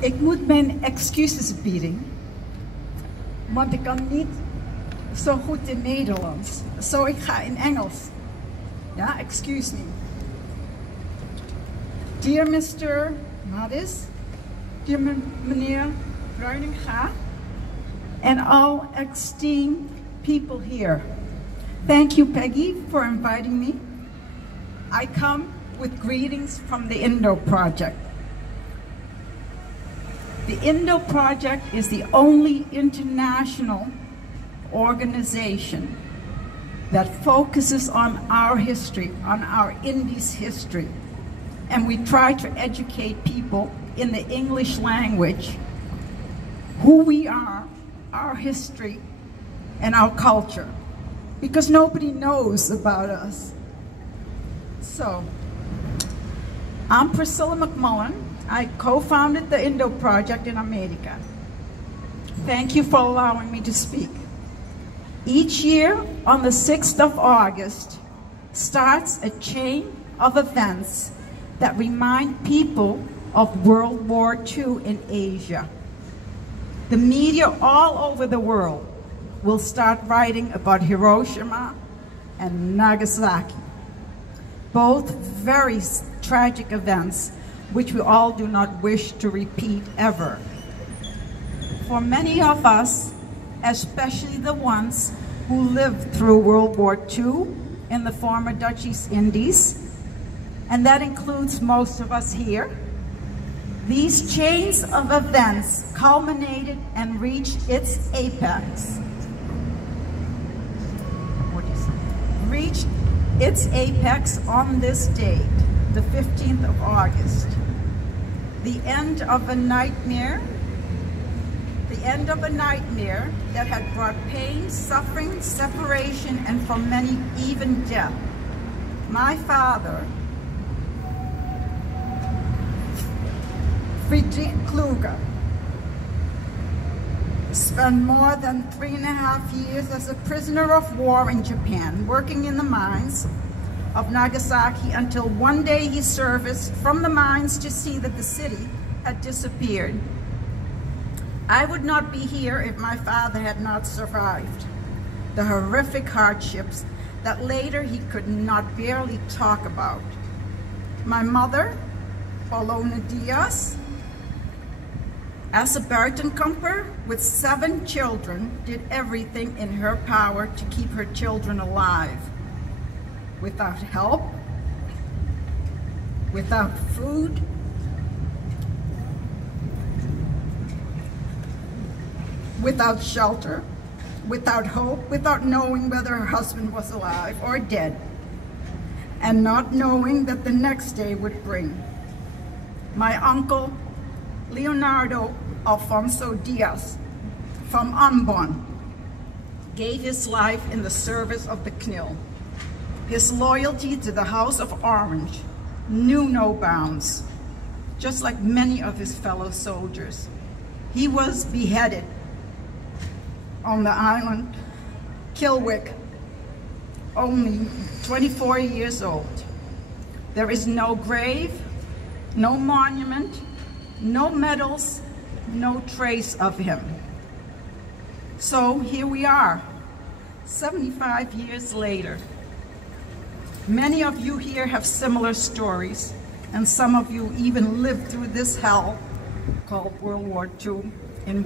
Ik moet mijn excuses bieden, want ik kan niet zo goed in Nederlands. So ik ga in Engels. Ja, excuse me. Dear Mr. Maresch, dear Meneer Bruininga, and all esteemed people here. Thank you, Peggy, for inviting me. I come with greetings from the Indo Project. The Indo Project is the only international organization that focuses on our history, on our Indisch history. And we try to educate people in the English language who we are, our history, and our culture, because nobody knows about us. So, I'm Priscilla McMullen. I co-founded the Indo Project in America. Thank you for allowing me to speak. Each year on the 6th of August starts a chain of events that remind people of World War II in Asia. The media all over the world will start writing about Hiroshima and Nagasaki, both very tragic events which we all do not wish to repeat ever. For many of us, especially the ones who lived through World War II in the former Dutch East Indies, and that includes most of us here, these chains of events culminated and reached its apex. Reached its apex on this date, the 15th of August. The end of a nightmare that had brought pain, suffering, separation, and for many, even death. My father, Priscilla Kluge, spent more than 3.5 years as a prisoner of war in Japan, working in the mines of Nagasaki until one day he surfaced from the mines to see that the city had disappeared. I would not be here if my father had not survived the horrific hardships that later he could not barely talk about. My mother, Paulona Diaz, as a Herdenking with 7 children, did everything in her power to keep her children alive. Without help, without food, without shelter, without hope, without knowing whether her husband was alive or dead, and not knowing that the next day would bring. My uncle, Leonardo Alfonso Diaz, from Ambon, gave his life in the service of the CNIL. His loyalty to the House of Orange knew no bounds, just like many of his fellow soldiers. He was beheaded on the island Kilwick, only 24 years old. There is no grave, no monument, no medals, no trace of him. So here we are, 75 years later. Many of you here have similar stories, and some of you even lived through this hell called World War II in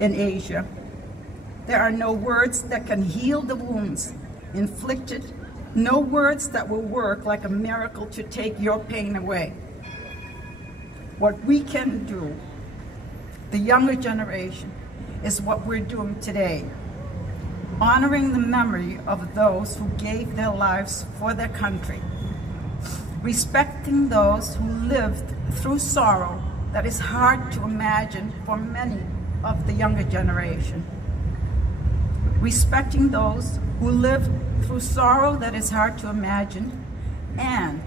Asia. There are no words that can heal the wounds inflicted, no words that will work like a miracle to take your pain away. What we can do, the younger generation, is what we're doing today. Honoring the memory of those who gave their lives for their country. Respecting those who lived through sorrow that is hard to imagine for many of the younger generation. Respecting those who lived through sorrow that is hard to imagine, and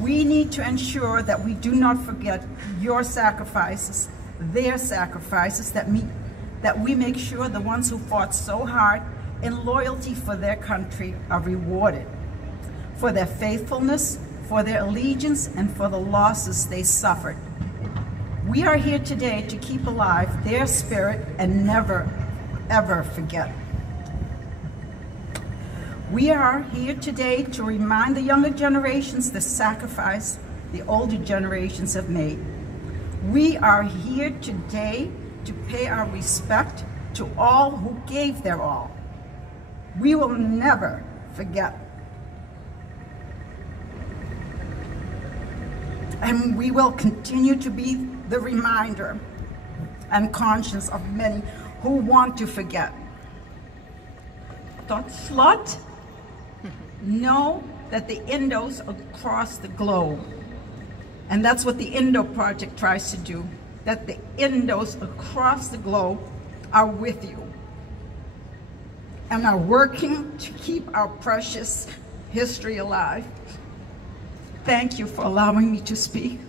we need to ensure that we do not forget your sacrifices, their sacrifices, that we make sure the ones who fought so hard in loyalty for their country are rewarded for their faithfulness, for their allegiance, and for the losses they suffered. We are here today to keep alive their spirit and never, ever forget. We are here today to remind the younger generations the sacrifice the older generations have made. We are here today to pay our respect to all who gave their all. We will never forget. And we will continue to be the reminder and conscience of many who want to forget. Tot slot, know that the Indos across the globe, and that's what the Indo Project tries to do, that the Indos across the globe are with you and are working to keep our precious history alive. Thank you for allowing me to speak.